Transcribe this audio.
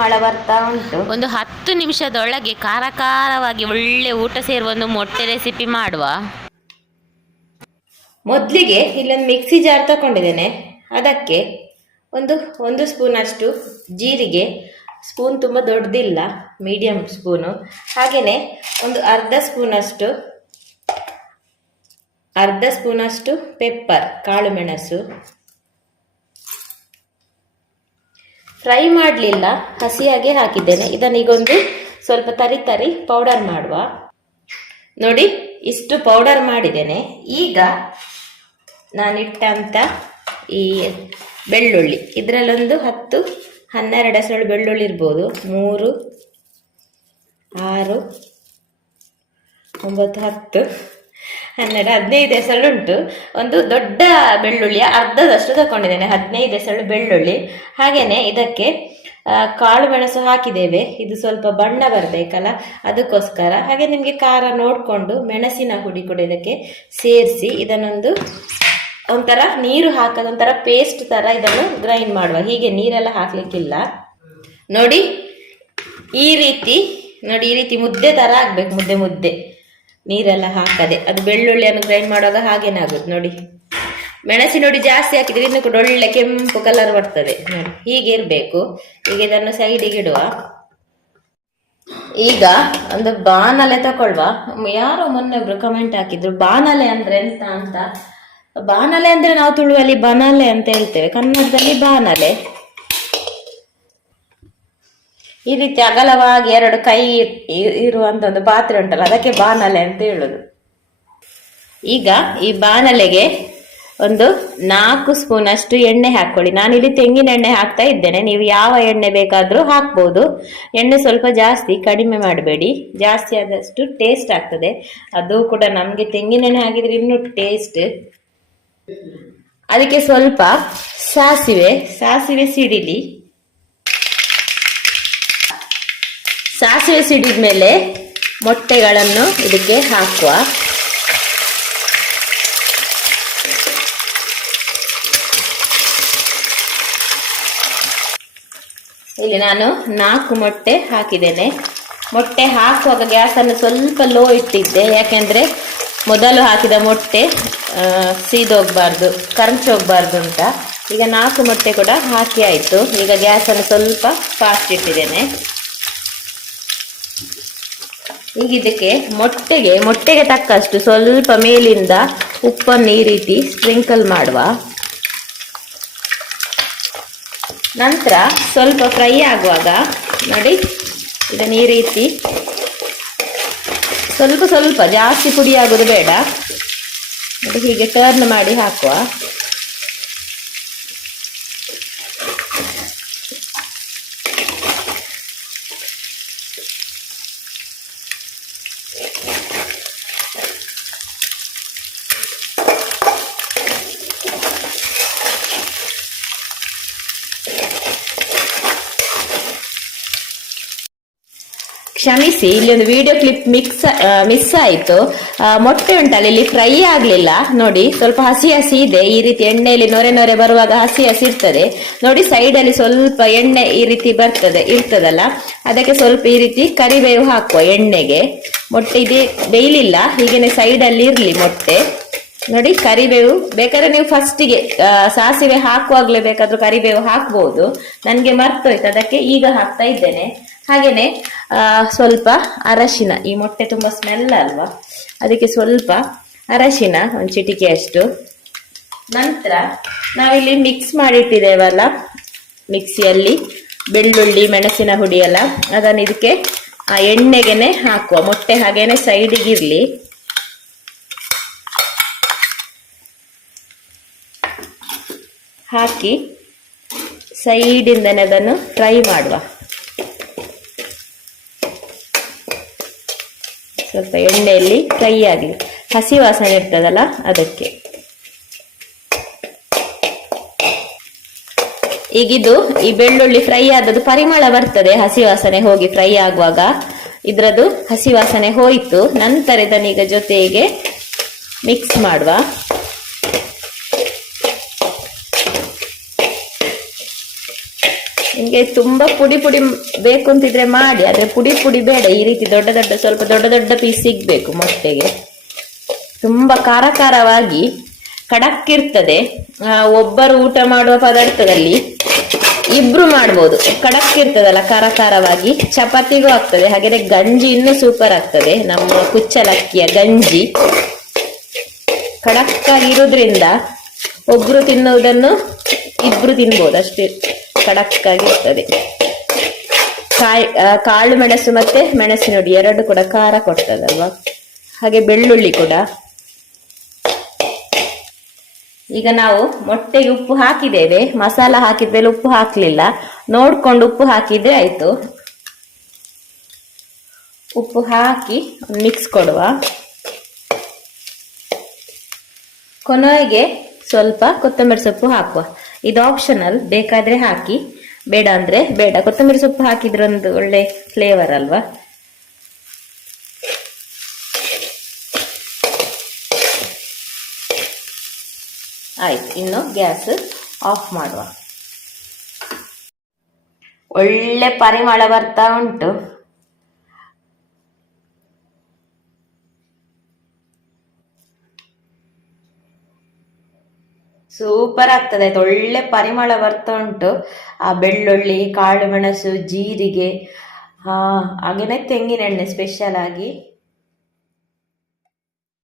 ಮಳೆ ಬರ್ತಾ ಉಂಟು. ಒಂದು ಹತ್ತು ನಿಮಿಷದೊಳಗೆ ಖಾರ ಖಾರವಾಗಿ ಒಳ್ಳೆ ಊಟ ಸೇರುವ ಒಂದು ಮೊಟ್ಟೆ ರೆಸಿಪಿ ಮಾಡುವ. ಮೊದಲಿಗೆ ಇಲ್ಲೊಂದು ಮಿಕ್ಸಿ ಜಾರ್ ತಗೊಂಡಿದ್ದೇನೆ. ಅದಕ್ಕೆ ಒಂದು ಒಂದು ಸ್ಪೂನ್ ಅಷ್ಟು ಜೀರಿಗೆ ಸ್ಪೂನ್ ತುಂಬ ದೊಡ್ಡದಿಲ್ಲ ಮೀಡಿಯಂ ಸ್ಪೂನು ಹಾಗೆಯೇ ಒಂದು ಅರ್ಧ ಸ್ಪೂನಷ್ಟು ಅರ್ಧ ಸ್ಪೂನಷ್ಟು ಪೆಪ್ಪರ್ ಕಾಳು ಮೆಣಸು. ಫ್ರೈ ಮಾಡಲಿಲ್ಲ, ಹಸಿಯಾಗೆ ಹಾಕಿದ್ದೇನೆ. ಇದನ್ನ ಈಗೊಂದು ಸ್ವಲ್ಪ ತರಿ ತರಿ ಪೌಡರ್ ಮಾಡುವ. ನೋಡಿ, ಇಷ್ಟು ಪೌಡರ್ ಮಾಡಿದ್ದೇನೆ. ಈಗ ನಾನಿಟ್ಟಂಥ ಈ ಬೆಳ್ಳುಳ್ಳಿ. ಇದರಲ್ಲೊಂದು ಹತ್ತು, ಹನ್ನೆರಡು ಹೆಸರು ಬೆಳ್ಳುಳ್ಳಿ ಇರ್ಬೋದು. ಮೂರು, ಆರು, ಒಂಬತ್ತು, ಹತ್ತು. ಹನ್ನೆರಡು, ಹದಿನೈದು ಹೆಸರು ಉಂಟು ಒಂದು ದೊಡ್ಡ ಬೆಳ್ಳುಳ್ಳಿಯ ಅರ್ಧದಷ್ಟು ತಗೊಂಡಿದ್ದೇನೆ ಹದಿನೈದು ಹೆಸರು ಬೆಳ್ಳುಳ್ಳಿ. ಹಾಗೆಯೇ ಇದಕ್ಕೆ ಕಾಳು ಮೆಣಸು ಹಾಕಿದ್ದೇವೆ. ಇದು ಸ್ವಲ್ಪ ಬಣ್ಣ ಬರಬೇಕಲ್ಲ, ಅದಕ್ಕೋಸ್ಕರ. ಹಾಗೆ ನಿಮಗೆ ಖಾರ ನೋಡಿಕೊಂಡು ಮೆಣಸಿನ ಹುಡಿ ಕೂಡ ಇದಕ್ಕೆ ಸೇರಿಸಿ ಇದನ್ನೊಂದು ಒಂಥರ ನೀರು ಹಾಕದ, ಒಂಥರ ಪೇಸ್ಟ್ ಥರ ಇದನ್ನು ಗ್ರೈಂಡ್ ಮಾಡುವ. ಹೀಗೆ ನೀರೆಲ್ಲ ಹಾಕಲಿಕ್ಕಿಲ್ಲ. ನೋಡಿ, ಈ ರೀತಿ, ನೋಡಿ, ಈ ರೀತಿ ಮುದ್ದೆ ಥರ ಆಗ್ಬೇಕು, ಮುದ್ದೆ ಮುದ್ದೆ. ನೀರೆಲ್ಲ ಹಾಕದೆ. ಅದು ಬೆಳ್ಳುಳ್ಳಿಯನ್ನು ಗ್ರೈಂಡ್ ಮಾಡುವಾಗ ಹಾಗೇನೆ ಆಗುತ್ತೆ ನೋಡಿ. ಮೆಣಸಿನ ನೋಡಿ ಜಾಸ್ತಿ ಹಾಕಿದ್ರೆ ಇನ್ನು ಕೂಡ ಒಳ್ಳೆ ಕೆಂಪು ಕಲರ್ ಬರ್ತದೆ. ನೋಡಿ, ಹೀಗೆ ಇರಬೇಕು. ಈಗ ಇದನ್ನು ಸೈಡಿಗೆ ಇಡುವ. ಈಗ ಒಂದು ಬಾನಲೆ ತಗೊಳ್ವಾ. ಯಾರೋ ಮೊನ್ನೆ ಒಬ್ರು ಕಮೆಂಟ್ ಹಾಕಿದ್ರು ಬಾನಲೆ ಅಂದ್ರೆ ಎಂತ ಅಂತ? ಬಾನಲೆ ಅಂದ್ರೆ ನಾವು ತುಳುವಲ್ಲಿ ಬಾನಲೆ ಅಂತ ಹೇಳ್ತೇವೆ. ಕನ್ನಡದಲ್ಲಿ ಬಾನಲೆ ಈ ರೀತಿ ಅಗಲವಾಗಿ ಎರಡು ಕೈ ಇ- ಇರುವಂತ ಒಂದು ಪಾತ್ರೆ ಉಂಟಲ್ಲ, ಅದಕ್ಕೆ ಬಾಣಲೆ ಅಂತ ಹೇಳುದು. ಈಗ ಈ ಬಾಣಲೆಗೆ ಒಂದು ನಾಲ್ಕು ಸ್ಪೂನ್ ಅಷ್ಟು ಎಣ್ಣೆ ಹಾಕೊಳ್ಳಿ ನಾನಿಲ್ಲಿ ತೆಂಗಿನ ಎಣ್ಣೆ ಹಾಕ್ತಾ ಇದ್ದೇನೆ. ನೀವು ಯಾವ ಎಣ್ಣೆ ಬೇಕಾದರೂ ಹಾಕ್ಬೋದು. ಎಣ್ಣೆ ಸ್ವಲ್ಪ ಜಾಸ್ತಿ, ಕಡಿಮೆ ಮಾಡಬೇಡಿ. ಜಾಸ್ತಿ ಆದಷ್ಟು ಟೇಸ್ಟ್ ಆಗ್ತದೆ. ಅದು ಕೂಡ ನಮಗೆ ತೆಂಗಿನ ಎಣ್ಣೆ ಹಾಕಿದ್ರೆ ಇನ್ನೂ ಟೇಸ್ಟ್ ಅದಕ್ಕೆ ಸ್ವಲ್ಪ ಸಾಸಿವೆ ಸಾಸಿವೆ ಸಿಡಿಲಿ. ಸಾಸಿವೆ ಸಿಡಿದ ಮೇಲೆ ಮೊಟ್ಟೆಗಳನ್ನು ಇದಕ್ಕೆ ಹಾಕುವ. ಇಲ್ಲಿ ನಾನು ನಾಲ್ಕು ಮೊಟ್ಟೆ ಹಾಕಿದ್ದೇನೆ. ಮೊಟ್ಟೆ ಹಾಕುವಾಗ ಗ್ಯಾಸನ್ನು ಸ್ವಲ್ಪ ಲೋ ಇಟ್ಟಿದ್ದೆ. ಯಾಕೆಂದರೆ ಮೊದಲು ಹಾಕಿದ ಮೊಟ್ಟೆ ಸೀದೋಗಬಾರ್ದು ಕರಂಚೋಗ್ಬಾರ್ದು ಅಂತ. ಈಗ ನಾಲ್ಕು ಮೊಟ್ಟೆ ಕೂಡ ಹಾಕಿ ಆಯಿತು. ಈಗ ಗ್ಯಾಸನ್ನು ಸ್ವಲ್ಪ ಫಾಸ್ಟ್ ಇಟ್ಟಿದ್ದೇನೆ. ಈಗ ಇದಕ್ಕೆ ಮೊಟ್ಟೆಗೆ ಮೊಟ್ಟೆಗೆ ತಕ್ಕಷ್ಟು ಸ್ವಲ್ಪ ಮೇಲಿಂದ ಉಪ್ಪನ್ನು ಈ ರೀತಿ ಸ್ಪ್ರಿಂಕಲ್ ಮಾಡುವ. ನಂತರ ಸ್ವಲ್ಪ ಫ್ರೈ ಆಗುವಾಗ, ನೋಡಿ, ಇದನ್ನು ಈ ರೀತಿ ಸ್ವಲ್ಪ ಸ್ವಲ್ಪ ಜಾಸ್ತಿ ಪುಡಿ ಆಗೋದು ಬೇಡ. ನೋಡಿ, ಹೀಗೆ ಟರ್ನ್ ಮಾಡಿ ಹಾಕುವ. Thank you. ಕ್ಷಮಿಸಿ, ಇಲ್ಲಿ ಒಂದು ವಿಡಿಯೋ ಕ್ಲಿಪ್ ಮಿಕ್ಸ್ ಮಿಸ್ ಆಯಿತು. ಮೊಟ್ಟೆ ಉಂಟಲ್ಲ, ಇಲ್ಲಿ ಫ್ರೈ ಆಗಲಿಲ್ಲ. ನೋಡಿ, ಸ್ವಲ್ಪ ಹಸಿ ಹಸಿ ಇದೆ. ಈ ರೀತಿ ಎಣ್ಣೆಯಲ್ಲಿ ನೊರೆ ನೊರೆ ಬರುವಾಗ ಹಸಿ ಹಸಿ ಇರ್ತದೆ. ನೋಡಿ ಸೈಡಲ್ಲಿ ಸ್ವಲ್ಪ ಎಣ್ಣೆ ಈ ರೀತಿ ಬರ್ತದೆ, ಇರ್ತದಲ್ಲ. ಅದಕ್ಕೆ ಸ್ವಲ್ಪ ಈ ರೀತಿ ಕರಿಬೇವು ಹಾಕುವ ಎಣ್ಣೆಗೆ. ಮೊಟ್ಟೆ ಇದೆ ಬೇಯಲಿಲ್ಲ, ಹೀಗೇನೆ ಸೈಡಲ್ಲಿ ಇರಲಿ ಮೊಟ್ಟೆ. ನೋಡಿ, ಕರಿಬೇವು. ಬೇಕಾದ್ರೆ ನೀವು ಫಸ್ಟಿಗೆ ಸಾಸಿವೆ ಹಾಕುವಾಗಲೇ ಬೇಕಾದ್ರೂ ಕರಿಬೇವು ಹಾಕ್ಬೋದು. ನನಗೆ ಮರ್ತೋಯ್ತು, ಅದಕ್ಕೆ ಈಗ ಹಾಕ್ತಾ ಇದ್ದೇನೆ. ಹಾಗೇನೆ ಸ್ವಲ್ಪ ಅರಶಿನ. ಈ ಮೊಟ್ಟೆ ತುಂಬ ಸ್ಮೆಲ್ ಅಲ್ವಾ? ಅದಕ್ಕೆ ಸ್ವಲ್ಪ ಅರಶಿನ, ಒಂದು ಚಿಟಿಕೆಯಷ್ಟು. ನಂತರ ನಾವಿಲ್ಲಿ ಮಿಕ್ಸ್ ಮಾಡಿಟ್ಟಿದ್ದೇವಲ್ಲ, ಮಿಕ್ಸಿಯಲ್ಲಿ ಬೆಳ್ಳುಳ್ಳಿ, ಮೆಣಸಿನ ಹುಡಿ ಅದನ್ನು ಇದಕ್ಕೆ, ಆ, ಎಣ್ಣೆಗೆನೆ ಹಾಕುವ. ಮೊಟ್ಟೆ ಹಾಗೇನೆ ಸೈಡಿಗಿರ್ಲಿ ಹಾಕಿ ಸೈಡಿಂದನೇ ಅದನ್ನು ಫ್ರೈ ಮಾಡುವ. ಸ್ವಲ್ಪ ಎಣ್ಣೆಯಲ್ಲಿ ಫ್ರೈ ಆಗಲಿ. ಹಸಿ ವಾಸನೆ ಇರ್ತದಲ್ಲ ಅದಕ್ಕೆ. ಈಗಿದು ಈ ಬೆಳ್ಳುಳ್ಳಿ ಫ್ರೈ ಆದದ್ದು ಪರಿಮಳ ಬರ್ತದೆ. ಹಸಿ ವಾಸನೆ ಹೋಗಿ ಫ್ರೈ ಆಗುವಾಗ ಇದರದ್ದು ಹಸಿ ವಾಸನೆ ಹೋಯಿತು. ನಂತರ ಇದನ್ನೀಗ ಜೊತೆಗೆ ಮಿಕ್ಸ್ ಮಾಡುವ. ನಿಮ್ಗೆ ತುಂಬಾ ಪುಡಿ ಪುಡಿ ಬೇಕು ಅಂತಿದ್ರೆ ಮಾಡಿ, ಆದರೆ ಪುಡಿ ಪುಡಿ ಬೇಡ. ಈ ರೀತಿ ದೊಡ್ಡ ದೊಡ್ಡ, ಸ್ವಲ್ಪ ದೊಡ್ಡ ದೊಡ್ಡ ಪೀಸ್ ಸಿಗಬೇಕು ಮೊಟ್ಟೆಗೆ. ತುಂಬ ಖಾರ ಖಾರವಾಗಿ ಖಡಕ್ ಇರ್ತದೆ ಒಬ್ಬರು ಊಟ ಮಾಡುವ ಪದಾರ್ಥದಲ್ಲಿ ಇಬ್ರು ಮಾಡ್ಬೋದು. ಖಡಕ್ ಇರ್ತದಲ್ಲ ಖಾರ ಖಾರವಾಗಿ. ಚಪಾತಿಗೂ ಆಗ್ತದೆ ಹಾಗೆ ಗಂಜಿ ಇನ್ನೂ ಸೂಪರ್ ಆಗ್ತದೆ. ನಮ್ಮ ಕುಚ್ಚಲಕ್ಕಿಯ ಗಂಜಿ. ಖಡಕ್ಕಾಗಿರೋದ್ರಿಂದ ಒಬ್ರು ತಿನ್ನುವುದನ್ನು ಇಬ್ರು ತಿನ್ಬೋದು ಅಷ್ಟೇ. ಖಡಕ್ ಆಗಿರ್ತದೆ ಕಾಯಿ ಕಾಳು ಮೆಣಸು ಮತ್ತೆ ಮೆಣಸಿನ ಹುಡಿ, ಎರಡು ಕೂಡ ಖಾರ ಕೊಡ್ತದಲ್ವಾ? ಹಾಗೆ ಬೆಳ್ಳುಳ್ಳಿ ಕೂಡ. ಈಗ ನಾವು ಮೊಟ್ಟೆಗೆ ಉಪ್ಪು ಹಾಕಿದ್ದೇವೆ. ಮಸಾಲ ಹಾಕಿದ್ಮೇಲೆ ಉಪ್ಪು ಹಾಕ್ಲಿಲ್ಲ. ನೋಡ್ಕೊಂಡು ಉಪ್ಪು ಹಾಕಿದ್ರೆ ಆಯ್ತು. ಉಪ್ಪು ಹಾಕಿ ಮಿಕ್ಸ್ ಕೊಡುವ. ಕೊನೆಗೆ ಸ್ವಲ್ಪ ಕೊತ್ತಂಬರಿ ಸೊಪ್ಪು ಹಾಕುವ. ಇದು ಆಪ್ಷನಲ್ ಬೇಕಾದ್ರೆ ಹಾಕಿ. ಬೇಡ ಅಂದ್ರೆ ಬೇಡ. ಕೊತ್ತಂಬರಿ ಸೊಪ್ಪು ಹಾಕಿದ್ರೆ ಒಂದು ಒಳ್ಳೆ ಫ್ಲೇವರ್ ಅಲ್ವಾ? ಆಯ್ತು, ಇನ್ನು ಗ್ಯಾಸ್ ಆಫ್ ಮಾಡುವ. ಒಳ್ಳೆ ಪರಿಮಳ ಬರ್ತಾ ಉಂಟು. ಸೂಪರ್ ಆಗ್ತದೆ. ಆಯ್ತು ಒಳ್ಳೆ ಪರಿಮಳ ಬರ್ತಾ ಉಂಟು. ಆ ಬೆಳ್ಳುಳ್ಳಿ ಕಾಳು ಮೆಣಸು ಜೀರಿಗೆ ಹಾಗೇನೆ ತೆಂಗಿನೆಣ್ಣೆ ಸ್ಪೆಷಲ್ ಆಗಿ.